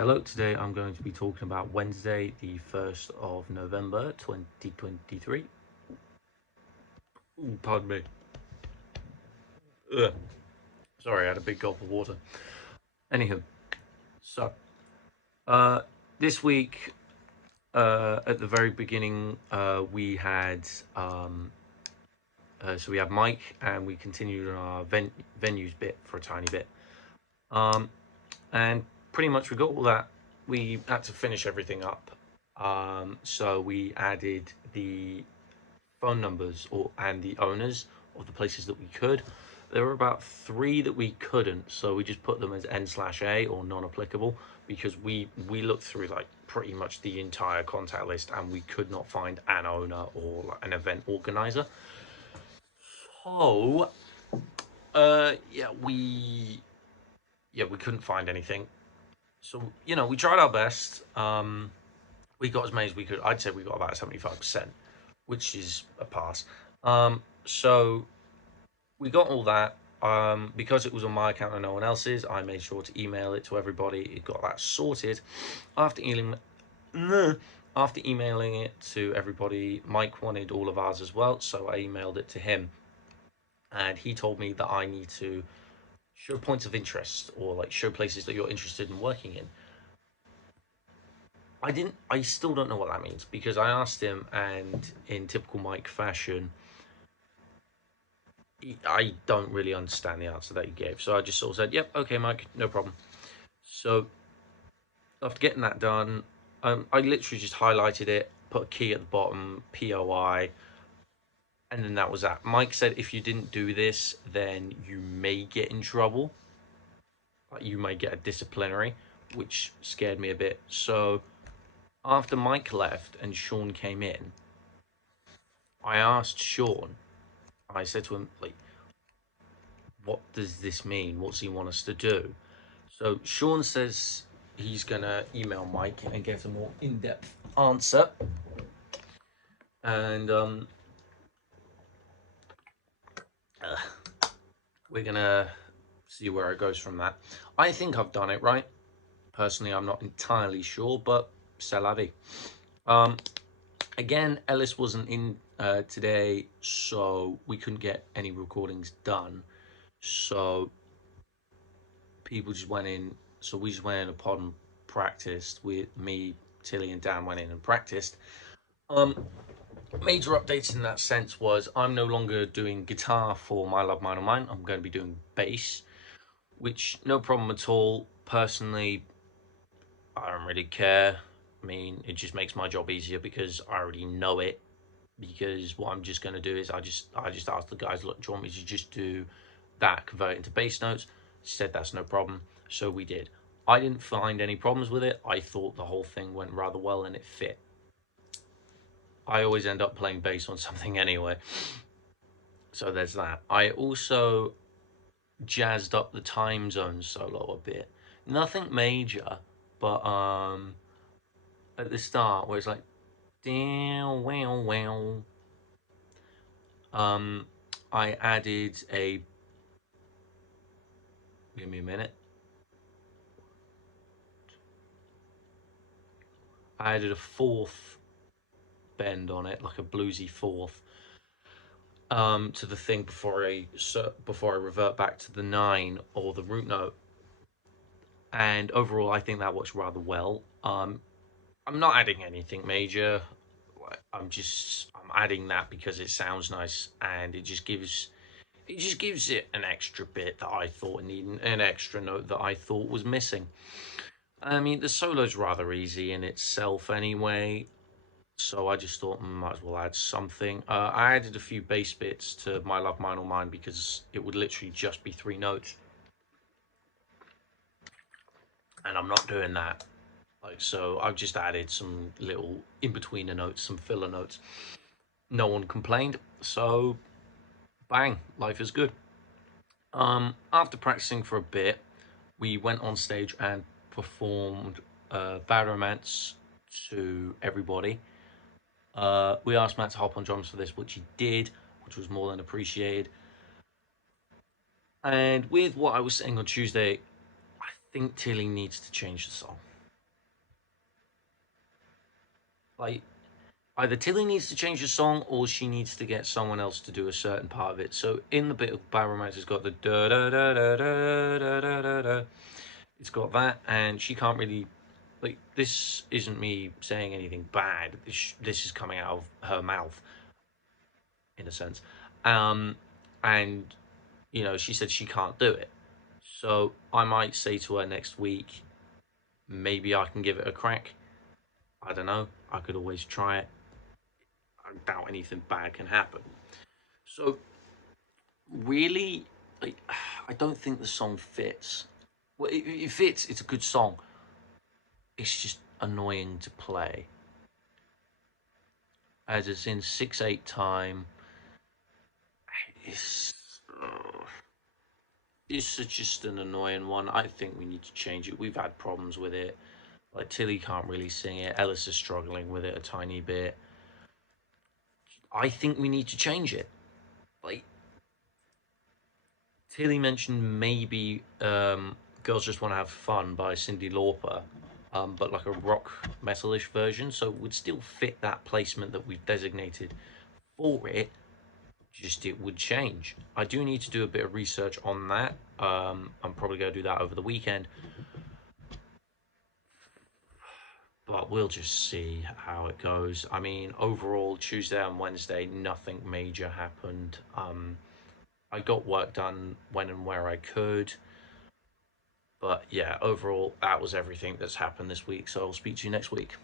Hello, today I'm going to be talking about Wednesday, the 1st of November 2023. Ooh, pardon me. Ugh. Sorry, I had a big gulp of water. Anywho, so uh, this week, at the very beginning, we had we have Mike, and we continued on our venues bit for a tiny bit, and pretty much we got all that. We had to finish everything up, so we added the phone numbers and the owners of the places that we could. There were about three that we couldn't, so we just put them as N/A or non-applicable because we looked through like pretty much the entire contact list and we could not find an owner or like an event organizer. So we couldn't find anything. So we tried our best. We got as many as we could. I'd say we got about 75%, which is a pass. So we got all that. Because it was on my account and no one else's, I made sure to email it to everybody. It got that sorted. After emailing it to everybody, Mike wanted all of ours as well, so I emailed it to him, and he told me that I need to show points of interest or like show places that you're interested in working in. I still don't know what that means because I asked him, and in typical Mike fashion, I don't really understand the answer that he gave. So I just sort of said, yep, okay, Mike, no problem. So after getting that done, I literally just highlighted it, put a key at the bottom, POI, and then that was that. Mike said if you didn't do this, then you may get in trouble. Like you may get a disciplinary, which scared me a bit. So after Mike left and Sean came in, I asked Sean, I said to him, like, what does this mean? What's he want us to do? So Sean says he's gonna email Mike and get a more in-depth answer, and we're gonna see where it goes from that. I think I've done it right. Personally, I'm not entirely sure, but c'est la vie. Again, Ellis wasn't in today, so we couldn't get any recordings done. So people just went in. So we just went in a pod and practiced. With me, Tilly, and Dan went in and practiced. Major updates in that sense was I'm no longer doing guitar for My Love Mine or Mine. I'm going to be doing bass, which no problem at all. Personally, I don't really care. I mean, it just makes my job easier because I already know it. Because what I'm just going to do is I just asked the guys, look, do you want me to just do that, convert it into bass notes? She said that's no problem, so we did. I didn't find any problems with it. I thought the whole thing went rather well and it fit. I always end up playing bass on something anyway. So there's that. I also jazzed up the time zone solo a bit. Nothing major, but at the start where it's like down wow wow. Um I added a give me a minute. I added a fourth bend on it, like a bluesy fourth, to the thing before I revert back to the 9 or the root note. And overall, I think that works rather well. I'm not adding anything major. I'm adding that because it sounds nice and it just gives it an extra bit that I thought needed, an extra note that I thought was missing. I mean, the solo's rather easy in itself anyway, so I just thought might as well add something. I added a few bass bits to My Love Mine or Mine because it would literally just be 3 notes, and I'm not doing that. Like, so I've just added some little in-betweener notes, some filler notes. No one complained, so bang, life is good. After practicing for a bit, we went on stage and performed Bad Romance to everybody. We asked Matt to hop on drums for this, which he did, which was more than appreciated. And with what I was saying on Tuesday, I think Tilly needs to change the song. Like, either Tilly needs to change the song or she needs to get someone else to do a certain part of it. So in the bit of Bad Romance, it's got the da da da da da da da da da. It's got that, and she can't really, like, this isn't me saying anything bad. This is coming out of her mouth in a sense, um, and she said she can't do it. So I might say to her next week, maybe I can give it a crack. I don't know. I could always try it. I doubt anything bad can happen. So really, like, I don't think the song fits. Well, it fits. It's a good song. It's just annoying to play. As it's in 6/8 time. It's it's just an annoying one. I think we need to change it. We've had problems with it. Like, Tilly can't really sing it. Ellis is struggling with it a tiny bit. I think we need to change it. Like, Tilly mentioned maybe "Girls Just Want to Have Fun" by Cyndi Lauper, but like a rock metalish version, so it would still fit that placement that we've designated for it. Just it would change. I do need to do a bit of research on that. I'm probably going to do that over the weekend, but we'll just see how it goes. I mean, overall, Tuesday and Wednesday, nothing major happened. I got work done when and where I could. But yeah, overall, that was everything that's happened this week. So I'll speak to you next week.